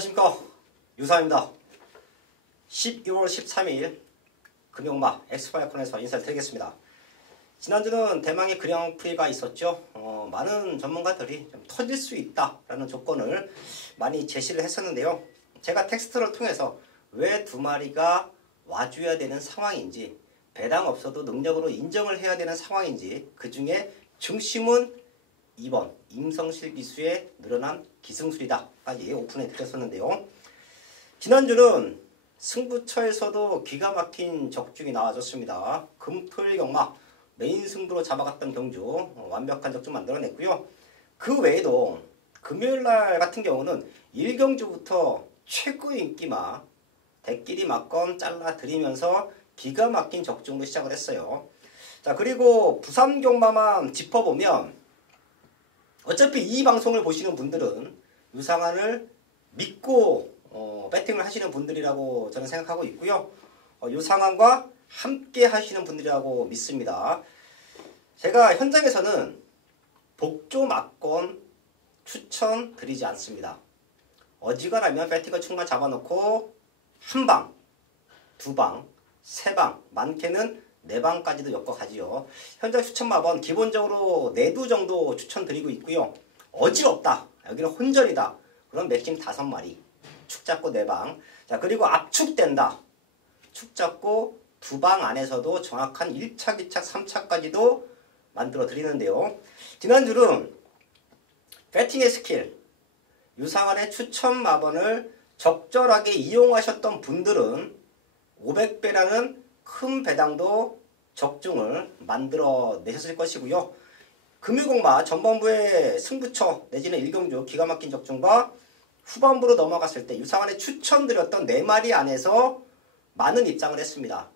안녕하십니까 유사입니다. 12월 13일 금용마 엑스파이콘에서 인사를 드리겠습니다. 지난주는 대망의 그랑프리가 있었죠. 어, 많은 전문가들이 좀 터질 수 있다라는 조건을 많이 제시를 했었는데요. 제가 텍스트를 통해서 왜 두 마리가 와줘야 되는 상황인지 배당 없어도 능력으로 인정을 해야 되는 상황인지 그 중에 중심은 2번 임성실 기수의 늘어난 기승술이다까지 오픈해 드렸었는데요. 지난주는 승부처에서도 기가 막힌 적중이 나와줬습니다. 금토일 경마 메인 승부로 잡아갔던 경주 어, 완벽한 적중 만들어냈고요. 그 외에도 금요일날 같은 경우는 1경주부터 최고 인기마 대끼리 막건 잘라드리면서 기가 막힌 적중으로 시작을 했어요. 자 그리고 부산 경마만 짚어보면 어차피 이 방송을 보시는 분들은 유상한을 믿고 어, 배팅을 하시는 분들이라고 저는 생각하고 있고요. 어, 유상한과 함께 하시는 분들이라고 믿습니다. 제가 현장에서는 복조 막건 추천 드리지 않습니다. 어지간하면 배팅을 충만 잡아놓고 한 방, 두 방, 세 방, 많게는 네 방까지도 엮어가지요. 현장 추천 마번 기본적으로 네두 정도 추천드리고 있고요. 어지럽다. 여기는 혼절이다. 그럼 맥심 다섯 마리. 축 잡고 네 방. 자 그리고 압축된다. 축 잡고 두 방 안에서도 정확한 1차, 2차, 3차까지도 만들어 드리는데요. 지난주는 배팅의 스킬, 유상한의 추천 마번을 적절하게 이용하셨던 분들은 500배라는 큰 배당도 적중을 만들어 내셨을 것이고요. 금유공마 전반부의 승부처 내지는 일경주 기가 막힌 적중과 후반부로 넘어갔을 때 유상한에 추천드렸던 4마리 안에서 많은 입장을 했습니다.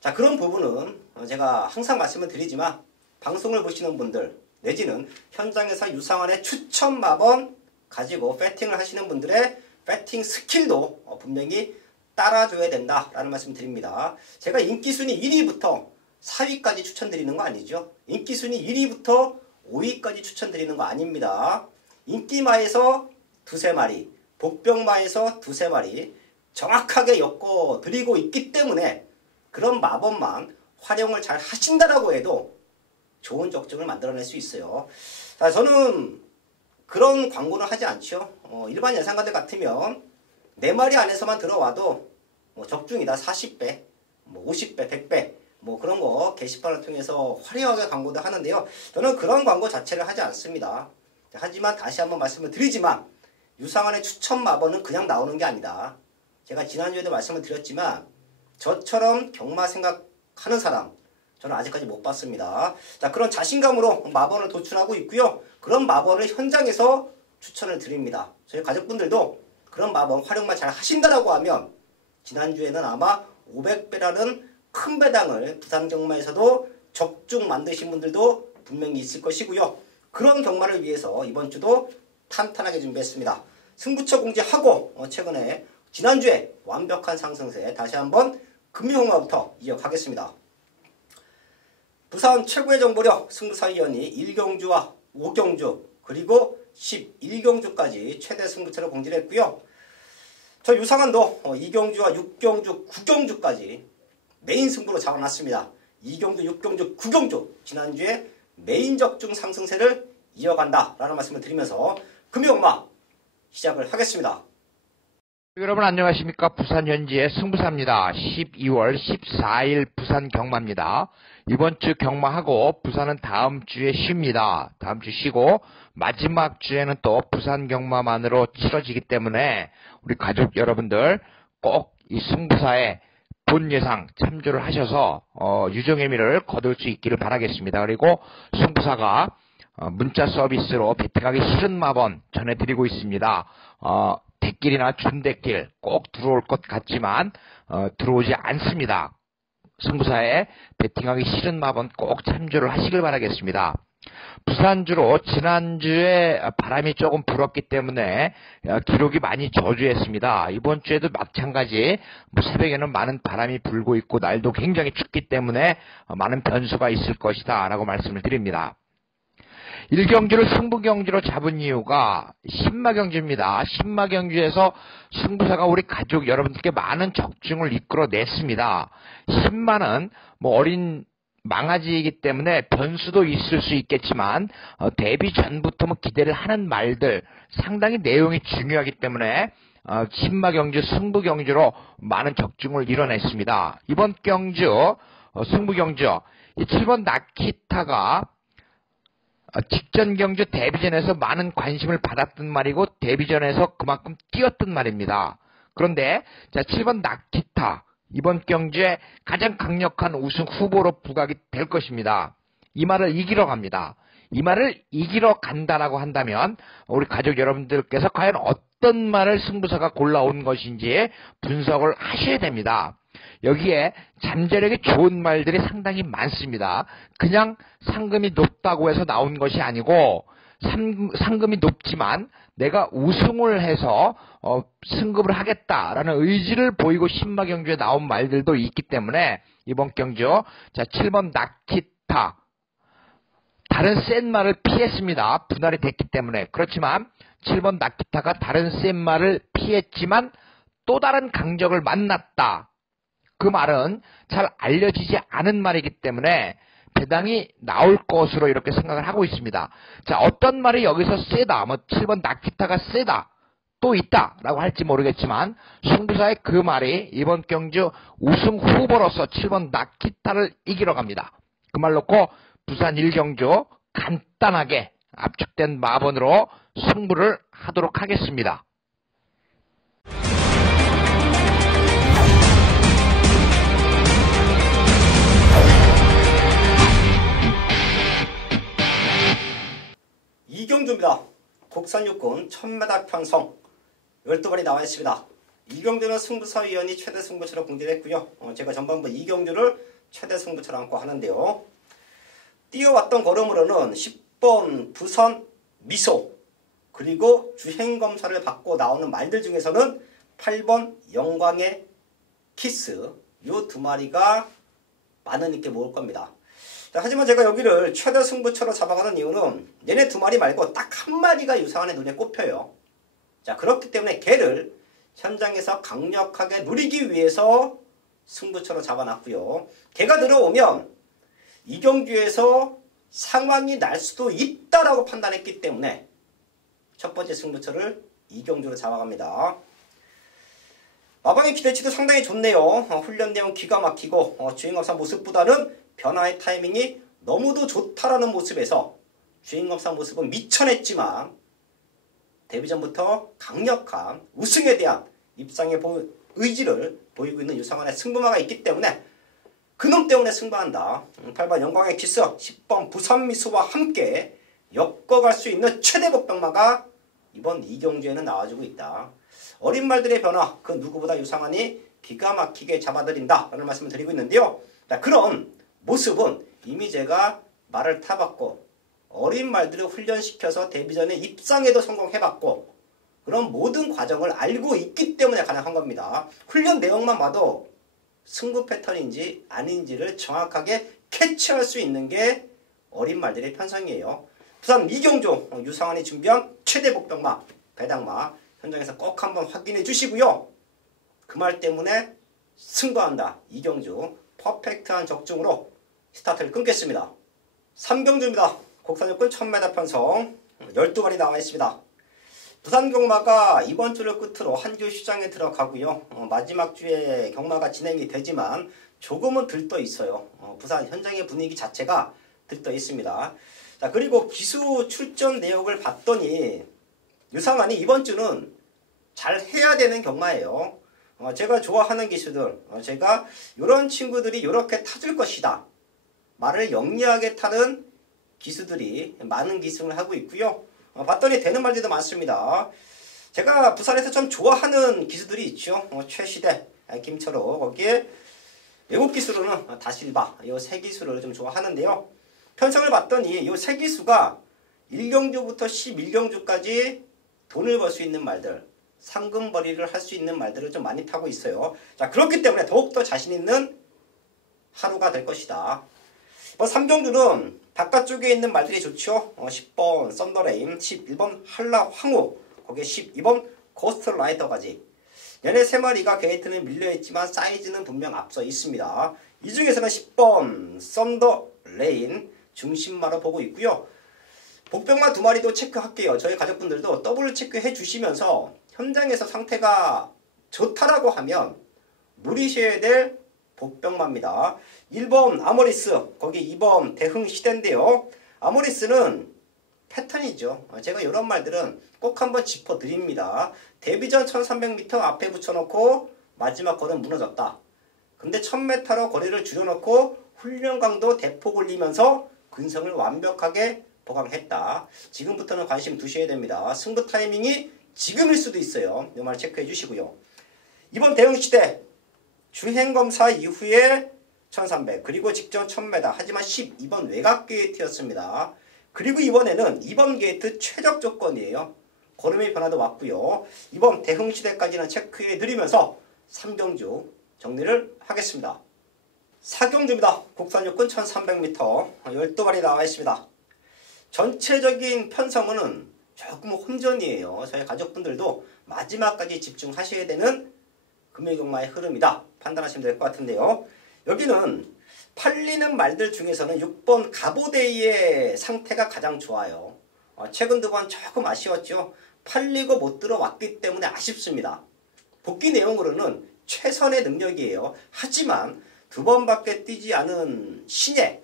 자 그런 부분은 제가 항상 말씀을 드리지만 방송을 보시는 분들 내지는 현장에서 유상한의 추천 마번 가지고 배팅을 하시는 분들의 배팅 스킬도 분명히 따라줘야 된다라는 말씀 드립니다. 제가 인기순위 1위부터 4위까지 추천드리는 거 아니죠. 인기순위 1위부터 5위까지 추천드리는 거 아닙니다. 인기마에서 두세 마리, 복병마에서 두세 마리 정확하게 엮어드리고 있기 때문에 그런 마법만 활용을 잘 하신다라고 해도 좋은 적중을 만들어낼 수 있어요. 자, 저는 그런 광고를 하지 않죠. 어, 일반 예상가들 같으면 네 마리 안에서만 들어와도 뭐 적중이다 40배, 뭐 50배, 100배 뭐 그런 거 게시판을 통해서 화려하게 광고도 하는데요. 저는 그런 광고 자체를 하지 않습니다. 하지만 다시 한번 말씀을 드리지만 유상한의 추천 마번은 그냥 나오는 게 아니다. 제가 지난주에도 말씀을 드렸지만 저처럼 경마 생각하는 사람 저는 아직까지 못 봤습니다. 자 그런 자신감으로 마번을 도출하고 있고요. 그런 마번을 현장에서 추천을 드립니다. 저희 가족분들도 그런 마법 활용만 잘 하신다라고 하면 지난주에는 아마 500배라는 큰 배당을 부산 경마에서도 적중 만드신 분들도 분명히 있을 것이고요. 그런 경마를 위해서 이번 주도 탄탄하게 준비했습니다. 승부처 공지하고 어, 최근에 지난주에 완벽한 상승세 다시 한번 금융홍화부터 이어가겠습니다. 부산 최고의 정보력 승부사위원이 1경주와 5경주 그리고 11경주까지 최대 승부처를 공지를 했고요. 저 유상한도 2경주와 어, 6경주, 9경주까지 메인 승부로 잡아놨습니다. 2경주, 6경주, 9경주 지난주에 메인 적중 상승세를 이어간다 라는 말씀을 드리면서 금요엄마 시작을 하겠습니다. 여러분 안녕하십니까 부산 현지의 승부사입니다. 12월 14일 부산 경마입니다. 이번 주 경마하고 부산은 다음 주에 쉽니다. 다음 주 쉬고 마지막 주에는 또 부산 경마만으로 치러지기 때문에 우리 가족 여러분들 꼭 이 승부사에 본 예상 참조를 하셔서 어, 유종의 미를 거둘 수 있기를 바라겠습니다. 그리고 승부사가 어, 문자 서비스로 배팅하기 싫은 마번 전해드리고 있습니다. 어, 대길이나 준대길 꼭 들어올 것 같지만 어, 들어오지 않습니다. 승부사에 베팅하기 싫은 마번 꼭 참조를 하시길 바라겠습니다. 부산주로 지난주에 바람이 조금 불었기 때문에 어, 기록이 많이 저주했습니다. 이번 주에도 마찬가지 뭐 새벽에는 많은 바람이 불고 있고 날도 굉장히 춥기 때문에 어, 많은 변수가 있을 것이다 라고 말씀을 드립니다. 일경주를 승부경주로 잡은 이유가 신마경주입니다. 신마경주에서 승부사가 우리 가족 여러분들께 많은 적중을 이끌어냈습니다. 신마는 뭐 어린 망아지이기 때문에 변수도 있을 수 있겠지만 어, 데뷔 전부터 뭐 기대를 하는 말들 상당히 내용이 중요하기 때문에 어, 신마 경주, 승부 경주로 많은 적중을 이뤄냈습니다. 이번 경주, 어, 승부 경주, 이 7번 나키타가 어, 직전 경주 데뷔전에서 많은 관심을 받았던 말이고 데뷔전에서 그만큼 뛰었던 말입니다. 그런데 자 7번 나키타 이번 경주에 가장 강력한 우승 후보로 부각이 될 것입니다. 이 말을 이기러 갑니다. 이 말을 이기러 간다라고 한다면 우리 가족 여러분들께서 과연 어떤 말을 승부사가 골라온 것인지 분석을 하셔야 됩니다. 여기에 잠재력이 좋은 말들이 상당히 많습니다. 그냥 상금이 높다고 해서 나온 것이 아니고 상금이 높지만 내가 우승을 해서 어, 승급을 하겠다라는 의지를 보이고 신마 경주에 나온 말들도 있기 때문에 이번 경주 자 7번 나키타 다른 센 말을 피했습니다. 분할이 됐기 때문에 그렇지만 7번 나키타가 다른 센 말을 피했지만 또 다른 강적을 만났다. 그 말은 잘 알려지지 않은 말이기 때문에 배당이 나올 것으로 이렇게 생각을 하고 있습니다. 자, 어떤 말이 여기서 세다, 뭐 7번 나키타가 세다, 또 있다라고 할지 모르겠지만 승부사의 그 말이 이번 경주 우승 후보로서 7번 나키타를 이기러 갑니다. 그 말 놓고 부산 1경주 간단하게 압축된 마번으로 승부를 하도록 하겠습니다. 이경주입니다. 국산 육군 1000m 편성 12발이 나와 있습니다. 이경주는 승부사위원이 최대 승부처로 공개했고요. 어, 제가 전반부 이경주를 최대 승부처로 안고 하는데요. 뛰어왔던 걸음으로는 10번 부선 미소 그리고 주행검사를 받고 나오는 말들 중에서는 8번 영광의 키스 이두 마리가 많은 있게 모을 겁니다. 하지만 제가 여기를 최대 승부처로 잡아가는 이유는 얘네 두 마리 말고 딱 한 마리가 유사한의 눈에 꼽혀요. 자 그렇기 때문에 걔를 현장에서 강력하게 누리기 위해서 승부처로 잡아놨고요. 걔가 들어오면 이 경주에서 상황이 날 수도 있다라고 판단했기 때문에 첫 번째 승부처를 이경주로 잡아갑니다. 마방의 기대치도 상당히 좋네요. 어, 훈련 내용 기가 막히고 어, 주행업사 모습보다는 변화의 타이밍이 너무도 좋다라는 모습에서 주행업사 모습은 미천했지만 데뷔 전부터 강력한 우승에 대한 입상의 의지를 보이고 있는 유상환의 승부마가 있기 때문에 그놈 때문에 승부한다. 8번 영광의 키스, 10번 부산미수와 함께 엮어갈 수 있는 최대 복병마가 이번 이경주에는 나와주고 있다. 어린 말들의 변화, 그 누구보다 유상환이 기가 막히게 잡아들인다. 라는 말씀을 드리고 있는데요. 자, 그런 모습은 이미 제가 말을 타봤고 어린 말들을 훈련시켜서 데뷔전에 입상에도 성공해봤고 그런 모든 과정을 알고 있기 때문에 가능한 겁니다. 훈련 내용만 봐도 승부 패턴인지 아닌지를 정확하게 캐치할 수 있는 게 어린 말들의 편성이에요. 부산 이경조 어, 유상환이 준비한 최대 복병마 배당마 현장에서 꼭 한번 확인해 주시고요. 그 말 때문에 승부한다. 이경주 퍼펙트한 적중으로 스타트를 끊겠습니다. 3경주입니다. 국산육군 1000m 편성 12발이 나와 있습니다. 부산 경마가 이번 주를 끝으로 한주 시장에 들어가고요. 어, 마지막 주에 경마가 진행이 되지만 조금은 들떠 있어요. 어, 부산 현장의 분위기 자체가 들떠 있습니다. 자 그리고 기수 출전 내역을 봤더니 유상환이 이번 주는 잘 해야 되는 경마예요. 어, 제가 좋아하는 기수들, 어, 제가 이런 친구들이 이렇게 타줄 것이다. 말을 영리하게 타는 기수들이 많은 기승을 하고 있고요. 어, 봤더니 되는 말들도 많습니다. 제가 부산에서 좀 좋아하는 기수들이 있죠. 어, 최시대, 아, 김철호 거기에 외국 기수로는 다실바 이 세 기수를 좀 좋아하는데요. 편성을 봤더니 이 세 기수가 1경주부터 11경주까지 돈을 벌 수 있는 말들 상금벌이를 할 수 있는 말들을 좀 많이 타고 있어요. 자 그렇기 때문에 더욱더 자신 있는 하루가 될 것이다. 뭐 삼경주는 바깥쪽에 있는 말들이 좋죠. 어, 10번 썬더레임, 11번 한라 황후, 거기에 12번 고스트 라이터까지. 얘네 세 마리가 게이트는 밀려있지만 사이즈는 분명 앞서 있습니다. 이 중에서는 10번 썬더레인 중심마로 보고 있고요. 복병마 두 마리도 체크할게요. 저희 가족분들도 더블 체크해 주시면서 현장에서 상태가 좋다라고 하면 무리셔야 될 복병마입니다. 1번 아모리스, 거기 2번 대흥시대인데요. 아모리스는 패턴이죠. 제가 이런 말들은 꼭 한번 짚어드립니다. 데뷔전 1300m 앞에 붙여놓고 마지막 거는 무너졌다. 근데 1000m로 거리를 줄여놓고 훈련 강도 대폭 올리면서 근성을 완벽하게 보강했다. 지금부터는 관심 두셔야 됩니다. 승부 타이밍이 지금일 수도 있어요. 이 말 체크해 주시고요. 이번 대응시대 주행검사 이후에 1300 그리고 직전 1000m 하지만 12번 외곽 게이트였습니다. 그리고 이번에는 2번 게이트 최적 조건이에요. 걸음의 변화도 왔고요. 이번 대흥시대까지는 체크해 드리면서 3경주 정리를 하겠습니다. 4경주입니다. 국산 육군 1300m 12발이 나와 있습니다. 전체적인 편성은 조금 혼전이에요. 저희 가족분들도 마지막까지 집중하셔야 되는 금융경마의 흐름이다. 판단하시면 될 것 같은데요. 여기는 팔리는 말들 중에서는 6번 가보데이의 상태가 가장 좋아요. 어, 최근 두번 조금 아쉬웠죠. 팔리고 못 들어왔기 때문에 아쉽습니다. 복귀 내용으로는 최선의 능력이에요. 하지만 두 번밖에 뛰지 않은 신예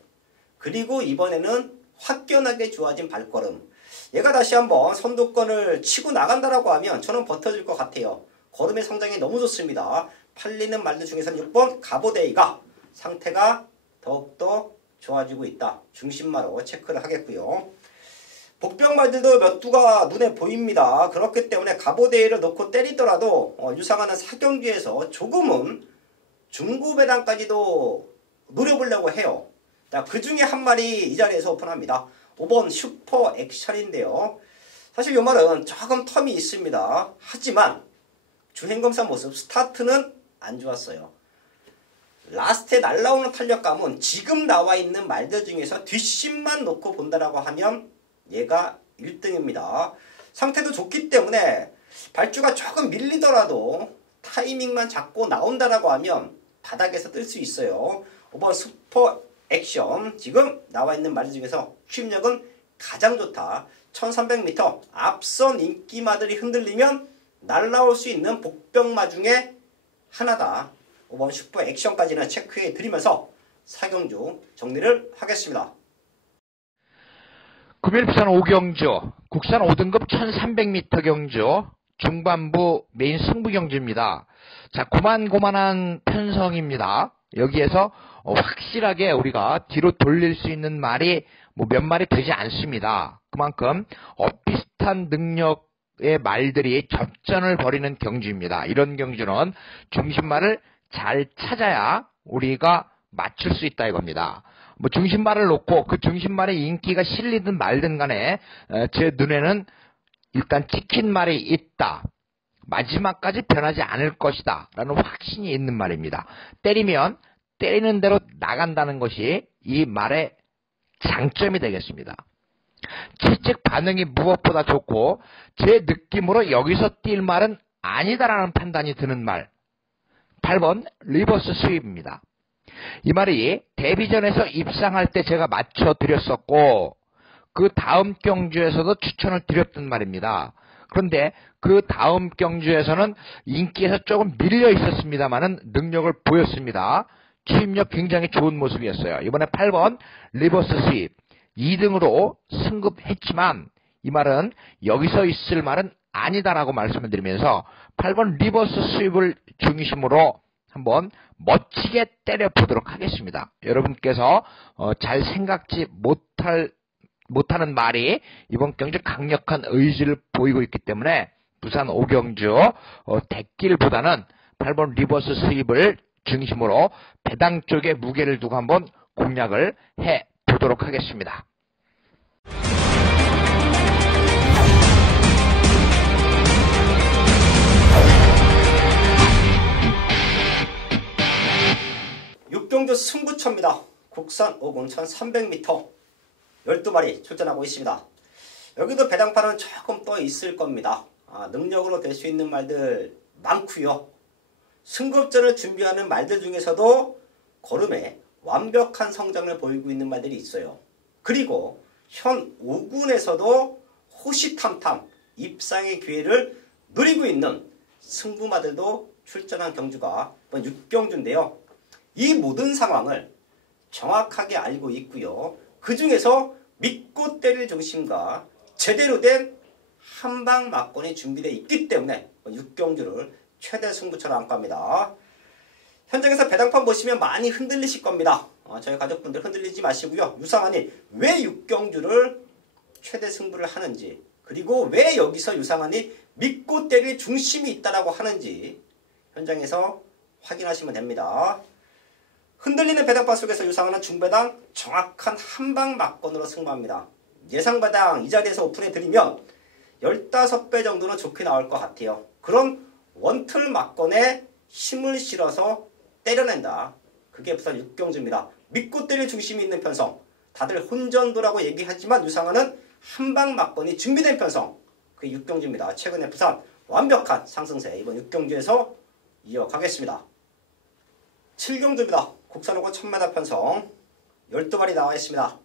그리고 이번에는 확연하게 좋아진 발걸음 얘가 다시 한번 선두권을 치고 나간다라고 하면 저는 버텨줄 것 같아요. 걸음의 성장이 너무 좋습니다. 팔리는 말들 중에서는 6번 가보데이가 상태가 더욱더 좋아지고 있다. 중심마로 체크를 하겠고요. 복병말들도 몇 두가 눈에 보입니다. 그렇기 때문에 가보데이를 넣고 때리더라도 어, 유상하는 사경기에서 조금은 중고 배당까지도 노려보려고 해요. 자, 그 중에 한 마리 이 자리에서 오픈합니다. 5번 슈퍼 액션인데요. 사실 이 말은 조금 텀이 있습니다. 하지만 주행검사 모습 스타트는 안 좋았어요. 라스트에 날라오는 탄력감은 지금 나와 있는 말들 중에서 뒷심만 놓고 본다라고 하면 얘가 1등입니다. 상태도 좋기 때문에 발주가 조금 밀리더라도 타이밍만 잡고 나온다라고 하면 바닥에서 뜰 수 있어요. 5번 슈퍼 액션 지금 나와 있는 말 중에서 취입력은 가장 좋다. 1300m 앞선 인기마들이 흔들리면 날라올 수 있는 복병마 중에 하나다. 5번 슈퍼 액션까지는 체크해 드리면서 사경주 정리를 하겠습니다. 금일 부산 5경주, 국산 5등급 1300m 경주, 중반부 메인 승부 경주입니다. 자, 고만고만한 편성입니다. 여기에서 확실하게 우리가 뒤로 돌릴 수 있는 말이 뭐 몇 마리 되지 않습니다. 그만큼 엇비슷한 능력 의 말들이 접전을 벌이는 경주입니다. 이런 경주는 중심말을 잘 찾아야 우리가 맞출 수 있다 이겁니다. 뭐 중심말을 놓고 그 중심말의 인기가 실리든 말든 간에 제 눈에는 일단 찍힌 말이 있다. 마지막까지 변하지 않을 것이다. 라는 확신이 있는 말입니다. 때리면 때리는 대로 나간다는 것이 이 말의 장점이 되겠습니다. 채찍 반응이 무엇보다 좋고 제 느낌으로 여기서 뛸 말은 아니다라는 판단이 드는 말. 8번 리버스 스윕입니다. 이 말이 데뷔전에서 입상할 때 제가 맞춰 드렸었고 그 다음 경주에서도 추천을 드렸던 말입니다. 그런데 그 다음 경주에서는 인기에서 조금 밀려 있었습니다만은 능력을 보였습니다. 취입력 굉장히 좋은 모습이었어요. 이번에 8번 리버스 스윕 2등으로 승급했지만 이 말은 여기서 있을 말은 아니다라고 말씀을 드리면서 8번 리버스 스윕을 중심으로 한번 멋지게 때려보도록 하겠습니다. 여러분께서 어, 잘 생각지 못할 못하는 말이 이번 경주 강력한 의지를 보이고 있기 때문에 부산 오경주 어, 대길보다는 8번 리버스 스윕을 중심으로 배당 쪽에 무게를 두고 한번 공략을 해 보도록 하겠습니다. 육경주 승부처입니다. 국산 5군 1300m 12마리 출전하고 있습니다. 여기도 배당판은 조금 떠 있을 겁니다. 아, 능력으로 될 수 있는 말들 많고요. 승급전을 준비하는 말들 중에서도 걸음에 완벽한 성장을 보이고 있는 말들이 있어요. 그리고 현 5군에서도 호시탐탐 입상의 기회를 누리고 있는 승부마들도 출전한 경주가 이번 6경주인데요. 이 모든 상황을 정확하게 알고 있고요. 그 중에서 믿고 때릴 중심과 제대로 된 한방 막권이 준비되어 있기 때문에 6경주를 최대 승부처로 안고 합니다. 현장에서 배당판 보시면 많이 흔들리실 겁니다. 어, 저희 가족분들 흔들리지 마시고요. 유상환이 왜 6경주를 최대 승부를 하는지 그리고 왜 여기서 유상환이 믿고 때릴 중심이 있다라고 하는지 현장에서 확인하시면 됩니다. 흔들리는 배당판 속에서 유상환은 중배당 정확한 한방 막건으로 승부합니다. 예상 배당 이 자리에서 오픈해 드리면 15배 정도는 좋게 나올 것 같아요. 그런 원틀 막건에 힘을 실어서 때려낸다. 그게 부산 육경주입니다. 믿고 때릴 중심이 있는 편성. 다들 혼전도라고 얘기하지만 유상환은 한방 막건이 준비된 편성. 그게 육경주입니다. 최근에 부산 완벽한 상승세 이번 육경주에서 이어가겠습니다. 7경주입니다. 국산호고 1000m 편성 12마리 나와 있습니다.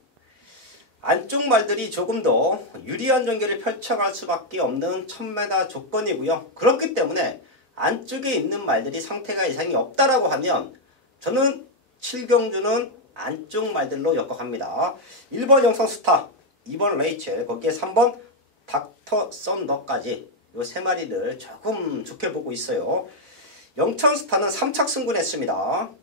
안쪽 말들이 조금 더 유리한 전개를 펼쳐갈 수밖에 없는 1000m 조건이고요. 그렇기 때문에 안쪽에 있는 말들이 상태가 이상이 없다라고 하면 저는 7경주는 안쪽 말들로 엮어갑니다. 1번 영상 스타, 2번 레이첼, 거기에 3번 닥터 썬더까지 이세 마리를 조금 좋게 보고 있어요. 영천 스타는 3착 승군했습니다.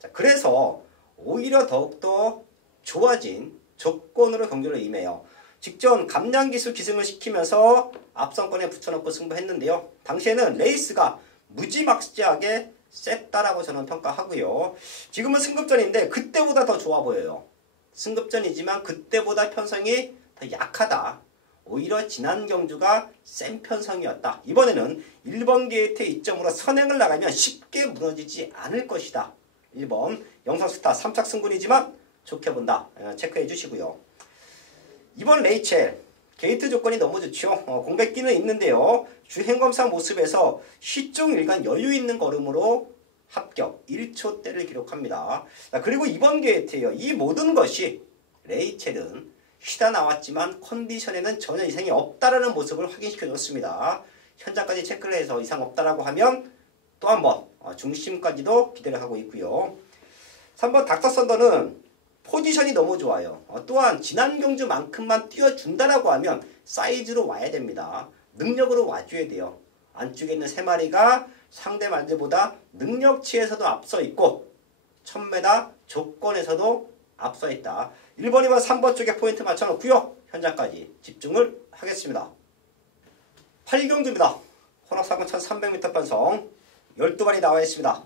자, 그래서 오히려 더욱더 좋아진 조건으로 경기를 임해요. 직전 감량기술 기승을 시키면서 앞선권에 붙여놓고 승부했는데요. 당시에는 레이스가 무지막지하게 셌다라고 저는 평가하고요. 지금은 승급전인데 그때보다 더 좋아 보여요. 승급전이지만 그때보다 편성이 더 약하다. 오히려 지난 경주가 센 편성이었다. 이번에는 1번 게이트 이점으로 선행을 나가면 쉽게 무너지지 않을 것이다. 1번 영상스타 3착 승군이지만 좋게 본다. 어, 체크해 주시고요. 이번 레이첼 게이트 조건이 너무 좋죠. 어, 공백기는 있는데요. 주행검사 모습에서 시종 일간 여유 있는 걸음으로 합격 1초대를 기록합니다. 자, 그리고 이번 게이트예요. 이 모든 것이 레이첼은 쉬다 나왔지만 컨디션에는 전혀 이상이 없다라는 모습을 확인시켜 줬습니다. 현장까지 체크를 해서 이상 없다라고 하면 또 한번 어, 중심까지도 기대를 하고 있고요. 3번 닥터 썬더는 포지션이 너무 좋아요. 어, 또한 지난 경주만큼만 뛰어준다라고 하면 사이즈로 와야 됩니다. 능력으로 와줘야 돼요. 안쪽에 있는 세 마리가 상대 말들보다 능력치에서도 앞서 있고 1000m 조건에서도 앞서 있다. 1번이면 3번 쪽에 포인트 맞춰놓고요. 현장까지 집중을 하겠습니다. 8경주입니다. 혼합사건 1300m 편성 12마리 나와 있습니다.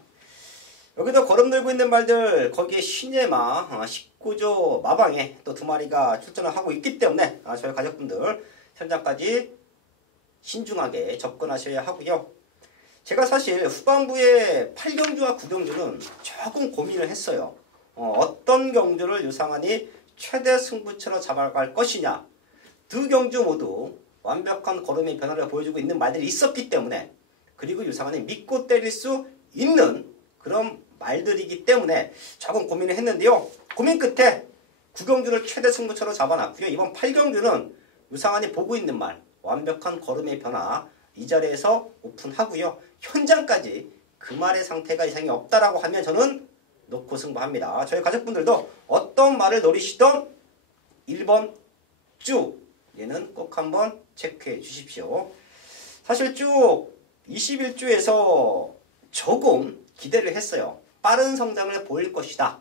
여기도 걸음 들고 있는 말들 거기에 신예마 19조 어, 마방에 또 두 마리가 출전을 하고 있기 때문에 아, 저희 가족분들 현장까지 신중하게 접근하셔야 하고요. 제가 사실 후반부에 8경주와 9경주는 조금 고민을 했어요. 어, 떤 경주를 유상환이 최대 승부처로 잡아갈 것이냐. 두 경주 모두 완벽한 걸음의 변화를 보여주고 있는 말들이 있었기 때문에 그리고 유상환이 믿고 때릴 수 있는 그런 말들이기 때문에 조금 고민을 했는데요. 고민 끝에 구경주를 최대 승부처로 잡아놨고요. 이번 8경주는 유상환이 보고 있는 말 완벽한 걸음의 변화 이 자리에서 오픈하고요. 현장까지 그 말의 상태가 이상이 없다라고 하면 저는 놓고 승부합니다. 저희 가족분들도 어떤 말을 노리시던 1번 쭉 얘는 꼭 한번 체크해 주십시오. 사실 쭉 21주에서 조금 기대를 했어요. 빠른 성장을 보일 것이다.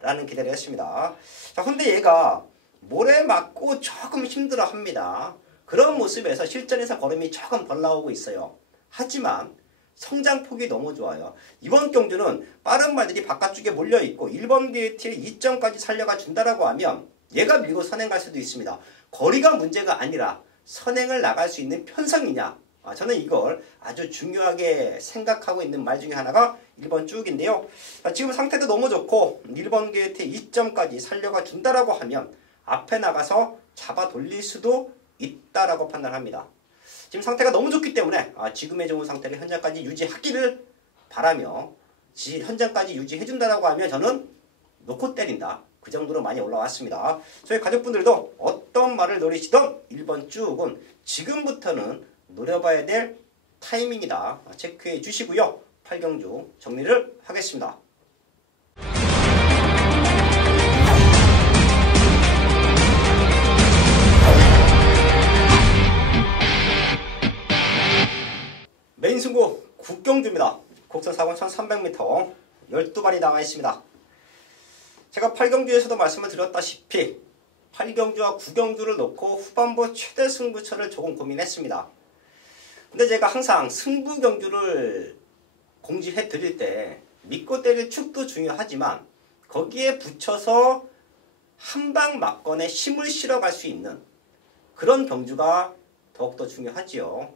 라는 기대를 했습니다. 자, 근데 얘가 모래 맞고 조금 힘들어 합니다. 그런 모습에서 실전에서 걸음이 조금 덜 나오고 있어요. 하지만 성장폭이 너무 좋아요. 이번 경주는 빠른 말들이 바깥쪽에 몰려있고 1번 게이트에 2점까지 살려가 준다라고 하면 얘가 밀고 선행 갈 수도 있습니다. 거리가 문제가 아니라 선행을 나갈 수 있는 편성이냐 아, 저는 이걸 아주 중요하게 생각하고 있는 말 중에 하나가 1번 쭉인데요. 아, 지금 상태도 너무 좋고 1번 게이트 2점까지 살려가 준다라고 하면 앞에 나가서 잡아 돌릴 수도 있다라고 판단합니다. 지금 상태가 너무 좋기 때문에 아, 지금의 좋은 상태를 현장까지 유지하기를 바라며 현장까지 유지해준다라고 하면 저는 놓고 때린다. 그 정도로 많이 올라왔습니다. 저희 가족분들도 어떤 말을 노리시던 1번 쭉은 지금부터는 노려봐야 될 타이밍이다. 체크해 주시고요. 8경주 정리를 하겠습니다. 메인 승부 국경주입니다. 곡선 4번 1300m 12발이 나와 있습니다. 제가 8경주에서도 말씀을 드렸다시피 8경주와 9경주를 놓고 후반부 최대 승부처를 조금 고민했습니다. 근데 제가 항상 승부 경주를 공지해 드릴 때 믿고 때릴 축도 중요하지만 거기에 붙여서 한방 맞건에 힘을 실어갈 수 있는 그런 경주가 더욱더 중요하지요.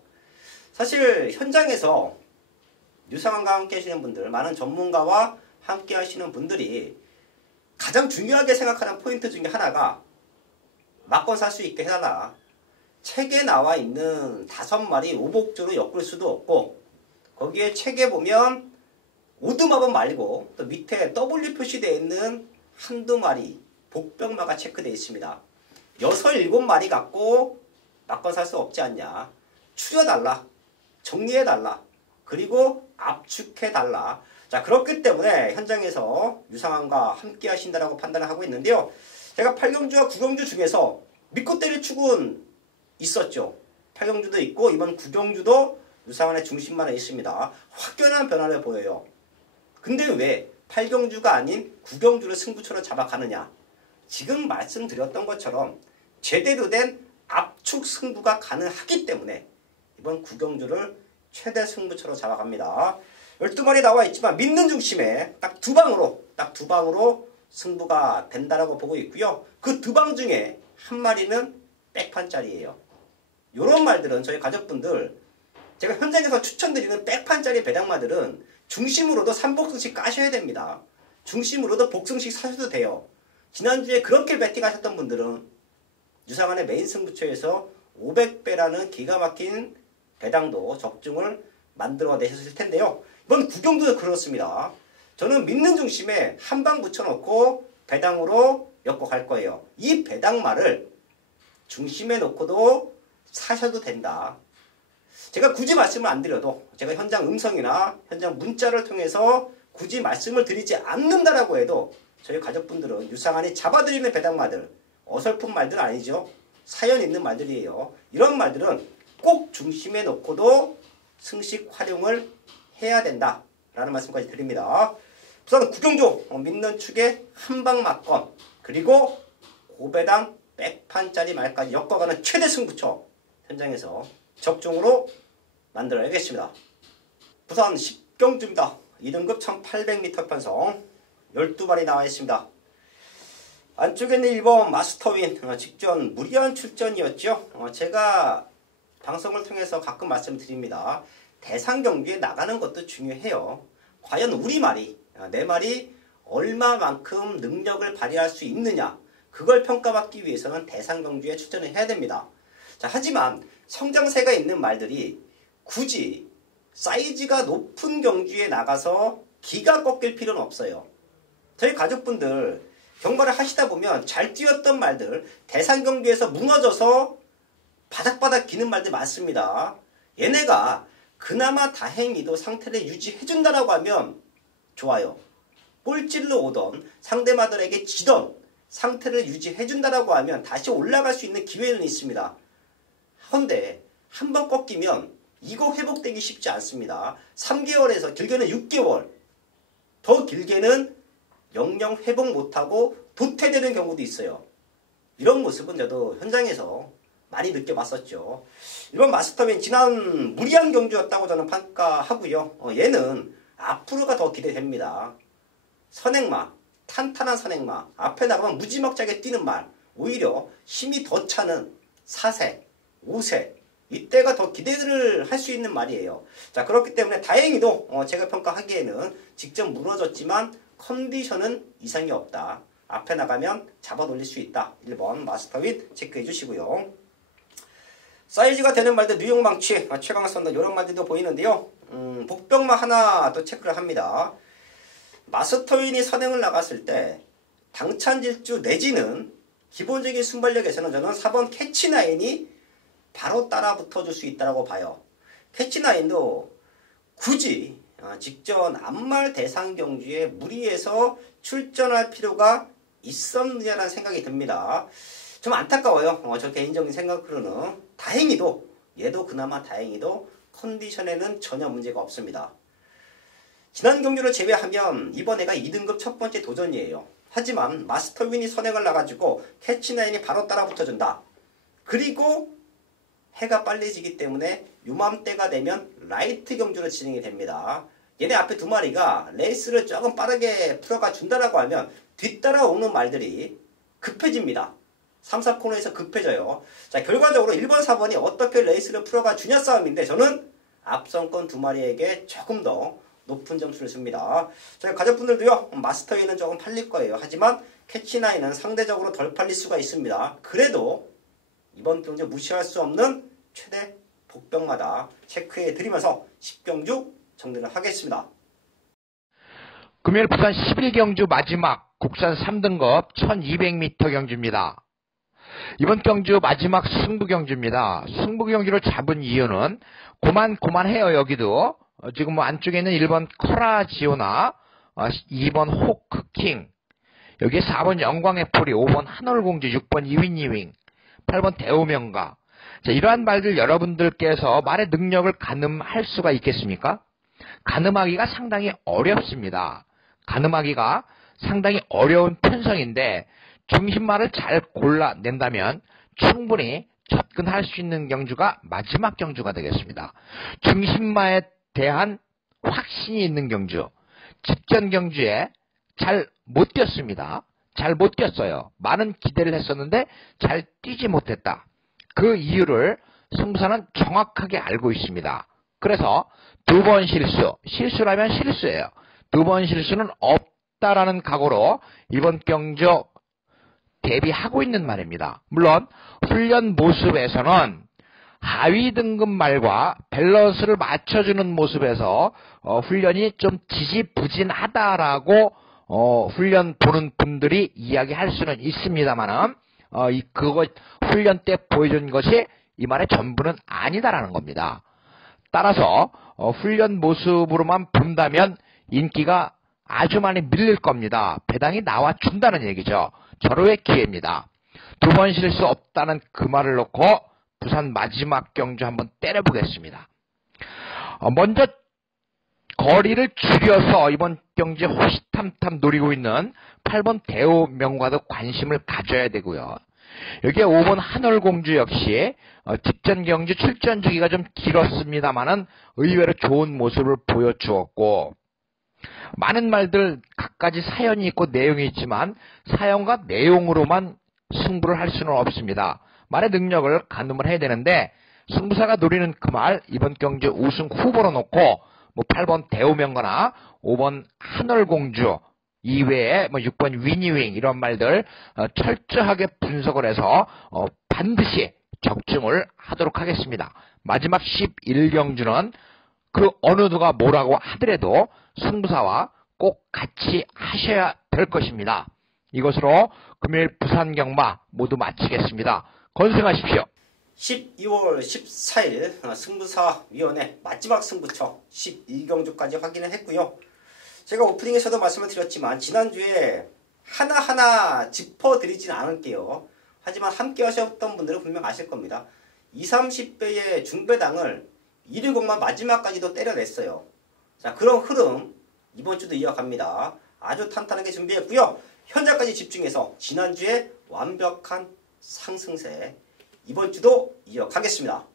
사실 현장에서 유상환과 함께 하시는 분들, 많은 전문가와 함께 하시는 분들이 가장 중요하게 생각하는 포인트 중에 하나가 맞건 살 수 있게 해달라. 책에 나와 있는 다섯 마리 오복조로 엮을 수도 없고 거기에 책에 보면 오두마법 말고 또 밑에 W 표시되어 있는 한두 마리 복병마가 체크되어 있습니다. 여섯 일곱 마리 갖고 맞건 살 수 없지 않냐. 추려달라. 정리해달라. 그리고 압축해달라. 자 그렇기 때문에 현장에서 유상환과 함께 하신다라고 판단을 하고 있는데요. 제가 8경주와 9경주 중에서 믿고 때릴 축은 있었죠. 8경주도 있고 이번 9경주도 유상환의 중심만에 있습니다. 확연한 변화를 보여요. 근데 왜 8경주가 아닌 9경주를 승부처로 잡아가느냐? 지금 말씀드렸던 것처럼 제대로 된 압축 승부가 가능하기 때문에 이번 9경주를 최대 승부처로 잡아갑니다. 12마리 나와 있지만 믿는 중심에 딱 두 방으로 딱 두 방으로 승부가 된다라고 보고 있고요. 그 두 방 중에 한 마리는 백판짜리예요. 이런 말들은 저희 가족분들 제가 현장에서 추천드리는 백판짜리 배당마들은 중심으로도 3복승씩 까셔야 됩니다. 중심으로도 복승씩 사셔도 돼요. 지난주에 그렇게 배팅 하셨던 분들은 유상한의 메인 승부처에서 500배라는 기가 막힌 배당도 적중을 만들어내셨을 텐데요. 이번 구경도 그렇습니다. 저는 믿는 중심에 한 방 붙여놓고 배당으로 엮어 갈 거예요. 이 배당말을 중심에 놓고도 사셔도 된다. 제가 굳이 말씀을 안 드려도 제가 현장 음성이나 현장 문자를 통해서 굳이 말씀을 드리지 않는다라고 해도 저희 가족분들은 유상한이 잡아드리는 배당말들 어설픈 말들 아니죠. 사연 있는 말들이에요. 이런 말들은 꼭 중심에 놓고도 승식 활용을 해야 된다라는 말씀까지 드립니다. 우선 구경조 어, 믿는 축에 한방 맞건 그리고 고배당 백판짜리 말까지 엮어가는 최대 승부처 현장에서 적중으로 만들어야겠습니다. 부산 10경주입니다. 2등급 1800m 편성 12발이 나와 있습니다. 안쪽에 는 1번 마스터윈 어, 직전 무리한 출전이었죠. 어, 제가 방송을 통해서 가끔 말씀드립니다. 대상 경기에 나가는 것도 중요해요. 과연 우리 말이 아, 내 말이 얼마만큼 능력을 발휘할 수 있느냐 그걸 평가받기 위해서는 대상 경주에 출전을 해야 됩니다. 자, 하지만 성장세가 있는 말들이 굳이 사이즈가 높은 경주에 나가서 기가 꺾일 필요는 없어요. 저희 가족분들 경마를 하시다 보면 잘 뛰었던 말들 대상 경주에서 무너져서 바닥바닥 기는 말들 많습니다. 얘네가 그나마 다행히도 상태를 유지해준다라고 하면 좋아요. 꼴찌로 오던 상대마들에게 지던 상태를 유지해준다라고 하면 다시 올라갈 수 있는 기회는 있습니다. 그런데 한 번 꺾이면 이거 회복되기 쉽지 않습니다. 3개월에서 길게는 6개월, 더 길게는 영영 회복 못하고 도태되는 경우도 있어요. 이런 모습은 저도 현장에서 많이 느껴봤었죠. 이번 마스터맨 지난 무리한 경주였다고 저는 평가하고요. 어, 얘는 앞으로가 더 기대됩니다. 선행마, 탄탄한 선행마, 앞에 나가면 무지막지하게 뛰는 말, 오히려 힘이 더 차는 4세, 5세 이때가 더 기대를 할 수 있는 말이에요. 자 그렇기 때문에 다행히도 어, 제가 평가하기에는 직접 무너졌지만 컨디션은 이상이 없다. 앞에 나가면 잡아 돌릴 수 있다. 1번 마스터 윗 체크해 주시고요. 사이즈가 되는 말들 뉴욕 망치 아, 최강 선다 이런 말들도 보이는데요. 음, 복병만 하나 또 체크를 합니다. 마스터윈이 선행을 나갔을 때 당찬 질주 내지는 기본적인 순발력에서는 저는 4번 캐치나인이 바로 따라 붙어줄 수 있다고 봐요. 캐치나인도 굳이 아, 직전 암말 대상 경주에 무리해서 출전할 필요가 있었느냐라는 생각이 듭니다. 좀 안타까워요. 어, 저 개인적인 생각으로는 다행히도 얘도 그나마 다행히도 컨디션에는 전혀 문제가 없습니다. 지난 경주를 제외하면 이번 에가 2등급 첫 번째 도전이에요. 하지만 마스터윈이 선행을 나가지고 캐치나인이 바로 따라 붙어준다. 그리고 해가 빨리 지기 때문에 요맘때가 되면 라이트 경주로 진행이 됩니다. 얘네 앞에 두 마리가 레이스를 조금 빠르게 풀어가 준다라고 하면 뒤따라 오는 말들이 급해집니다. 3, 4코너에서 급해져요. 자, 결과적으로 1번, 4번이 어떻게 레이스를 풀어가 주냐 싸움인데 저는 앞선권 두 마리에게 조금 더 높은 점수를 줍니다. 저희 가족분들도요, 마스터에는 조금 팔릴 거예요. 하지만 캐치나인은 상대적으로 덜 팔릴 수가 있습니다. 그래도 이번 경주 무시할 수 없는 최대 복병마다 체크해 드리면서 10경주 정리를 하겠습니다. 금요일 부산 11경주 마지막 국산 3등급 1200m 경주입니다. 이번 경주 마지막 승부 경주입니다. 승부 경주를 잡은 이유는 고만 고만해요 여기도 어, 지금 뭐 안쪽에 있는 1번 커라지오나 어, 2번 호크킹 여기에 4번 영광의 포리 5번 한월공주 6번 이윈이윙 8번 대우명가 자, 이러한 말들 여러분들께서 말의 능력을 가늠할 수가 있겠습니까? 가늠하기가 상당히 어렵습니다. 가늠하기가 상당히 어려운 편성인데 중심말을 잘 골라낸다면 충분히 접근할 수 있는 경주가 마지막 경주가 되겠습니다. 중심마에 대한 확신이 있는 경주, 직전 경주에 잘 못 뛰었습니다. 잘 못 뛰었어요. 많은 기대를 했었는데 잘 뛰지 못했다. 그 이유를 승부사는 정확하게 알고 있습니다. 그래서 두 번 실수, 실수라면 실수예요. 두 번 실수는 없다라는 각오로 이번 경주 대비하고 있는 말입니다. 물론 훈련 모습에서는 하위 등급 말과 밸런스를 맞춰주는 모습에서 어, 훈련이 좀 지지부진하다라고 어, 훈련 보는 분들이 이야기할 수는 있습니다만은 어, 이 그것 훈련 때 보여준 것이 이 말의 전부는 아니다라는 겁니다. 따라서 어, 훈련 모습으로만 본다면 인기가 아주 많이 밀릴 겁니다. 배당이 나와 준다는 얘기죠. 절호의 기회입니다. 두 번 실수 없다는 그 말을 놓고 부산 마지막 경주 한번 때려보겠습니다. 어, 먼저 거리를 줄여서 이번 경주에 호시탐탐 노리고 있는 8번 대우 명과도 관심을 가져야 되고요. 여기에 5번 한월공주 역시 어, 직전 경주 출전 주기가 좀 길었습니다만은 의외로 좋은 모습을 보여주었고 많은 말들 각가지 사연이 있고 내용이 있지만 사연과 내용으로만 승부를 할 수는 없습니다. 말의 능력을 가늠을 해야 되는데 승부사가 노리는 그 말 이번 경주 우승 후보로 놓고 뭐 8번 대우명거나 5번 한월공주 이외에 뭐 6번 위니윙 이런 말들 어, 철저하게 분석을 해서 어, 반드시 적중을 하도록 하겠습니다. 마지막 11경주는 그 어느 누가 뭐라고 하더라도 승부사와 꼭 같이 하셔야 될 것입니다. 이것으로 금요일 부산 경마 모두 마치겠습니다. 건승하십시오. 12월 14일 승부사위원회 마지막 승부처 11경주까지 확인을 했고요. 제가 오프닝에서도 말씀을 드렸지만 지난주에 하나하나 짚어드리진 않을게요. 하지만 함께 하셨던 분들은 분명 아실 겁니다. 20, 30배의 중배당을 1위공만 마지막까지도 때려냈어요. 자 그런 흐름 이번 주도 이어갑니다. 아주 탄탄하게 준비했고요. 현재까지 집중해서 지난주에 완벽한 상승세 이번 주도 이어가겠습니다.